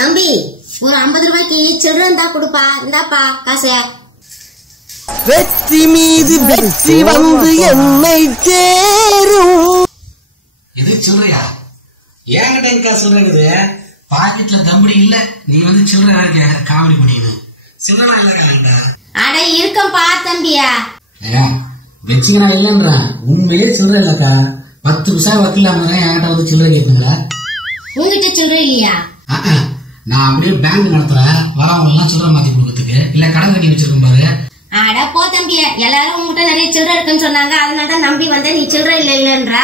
தம்பி ஒரு 50 ரூபாய்க்கு சில்லறை இருந்தா கொடுப்பா. இந்தாப்பா காசு. வெற்றி மீது வெற்றி வந்து என்னை சேரும். இது சில்லறையா? ஏங்கிட்ட காசு சொல்றது பாக்கெட்ல தம்படி இல்ல. நீ வந்து சில்லறை யாருக்கு காமெடி பண்ணிக்கணும். சில்லறை இல்ல. அட இருக்கம்பா தம்பியா. வச்சுக்க நான் இல்லன்றேன். உண்மையிலே சில்லறை இல்லக்கா. 10 பைசா வக்கீலாம என்கிட்ட வந்து சில்லறை கேட்பீங்களா? உங்ககிட்ட சில்லறை இல்லையா? நான் அப்படியே பேங்க் நடத்துறேன். வரவங்க எல்லாம் சில்லறை மாத்தி கொடுக்கறதுக்கு. இல்ல கடன் கட்டி வச்சிருக்கோம் பாரு. அட போ தம்பியா, எல்லாரும் உங்ககிட்ட நிறைய சில்லறை இருக்குன்னு சொன்னாங்க. அதனாலதான் நம்பி வந்த. நீ சில்லறை இல்லன்ற.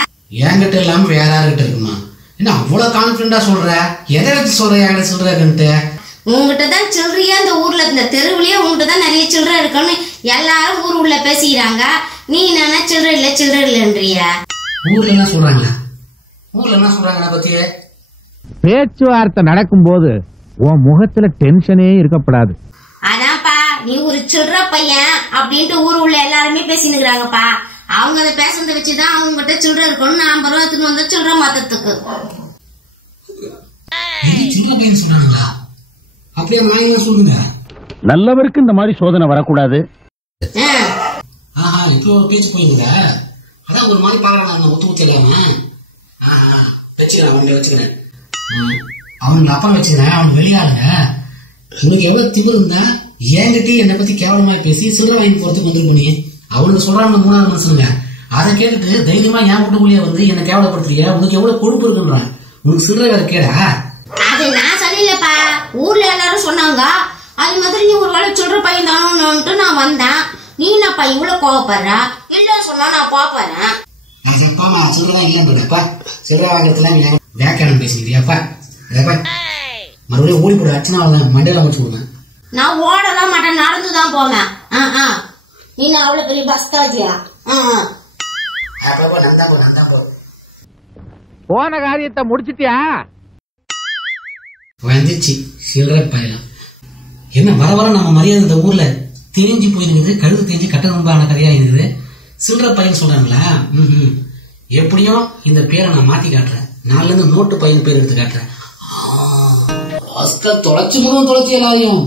என்கிட்ட இல்லாம வேற யாருகிட்ட இருக்குமா? என்ன அவ்வளவு கான்பிடண்டா சொல்ற? எதை வச்சு சொல்ற என்கிட்ட சில்லறை இருக்குன்ட்டு? உங்ககிட்ட தான் சில்லறையா இந்த ஊர்ல இந்த தெருவுலயே உங்ககிட்ட தான் நிறைய சில்லறை இருக்குன்னு எல்லாரும் ஊர் உள்ள பேசிக்கிறாங்க. நீ என்ன சில்லறை இல்லன்றியா? ஊர்ல என்ன சொல்றாங்க? ஊர்ல என்ன சொல்றாங்க பத்தி? பேச்சுவார்த்தை நடக்கும் போது உன் முகத்துல டென்ஷனே இருக்கப்படாது. அதான்ப்பா, நீ ஒரு சில்லறை பையன் அப்படின்ட்டு ஊர் உள்ள எல்லாருமே பேசினுக்குறாங்கப்பா. அவங்க அதை பேசுறத வச்சுதான் அவங்க கிட்ட சில்லறை இருக்கணும். 50 ரூபா எடுத்துன்னு வந்து சில்லறை மாத்தத்துக்கு சில்லறை பையன் சொன்னாங்களா? அப்படியே நான் சொல்லுங்க. நல்லவருக்கு இந்த மாதிரி சோதனை வரக்கூடாது. இப்போ ஒரு பேச்சு போயிருந்தா அதான் ஒரு மாதிரி பாக்கலாம். ஒத்து வச்சிடலாம வச்சுக்கிறேன். அவங்கள வச்சுக்கிறேன். அவனுக்கு அப்பா வச்சுக்கிறேன். அவனுக்கு வெளியாளுங்க. உனக்கு எவ்வளவு திமிரு இருந்தா என்கிட்ட என்னை பத்தி கேவலமா பேசி சில்லறை வாங்கி போறதுக்கு வந்துருக்க. அவனுக்கு சொல்றாங்க 3வது மனுஷனுங்க. அதை கேட்டுட்டு தைரியமா என் வீட்டுக்குள்ளேயே வந்து என்ன கேவலப்படுத்துறியா? உனக்கு எவ்வளவு கொழுப்பு இருக்குன்றான். உனக்கு சில்லறை வேற கேடா? அது நான் சொல்லலப்பா, ஊர்ல எல்லாரும் சொன்னாங்க. அது மாதிரி நீ ஒரு வேலை சில்லறை பையன் தானோன்னுட்டு நான் வந்தேன். நீ என்னப்பா இவ்வளவு கோவப்படுற? இல்ல சொன்னா நான் பாப்பறேன். சில்லறை இல்லப்பா. சில்லறை வாங்கறதுல நீ வேக்கானம் பேசிக்கிறியாப்பா? மறுபடியும் ஓடி போட அச்சனா மண்டையில வச்சு விடுவேன். நான் ஓடலாம் மாட்டேன், நடந்துதான் போவேன். நீ அவ்வளவு பெரிய பஸ்தாஜியா? போன காரியத்தை முடிச்சிட்டியா? வந்துச்சு சில்லறை பயலாம். என்ன வர வர நம்ம மரியாதை இந்த ஊர்ல தெரிஞ்சு போயிருக்குது. கழுது தெரிஞ்சு கட்டணம்பான கதையா இருக்குது. சில்லறை பையன் சொல்றாங்களா? எப்படியும் இந்த பேரை நான் மாத்தி காட்டுறேன். நாலுல இருந்து நோட்டு பையன் பேர் எடுத்து காட்டுறேன். தொலைச்சு எல்லாரையும்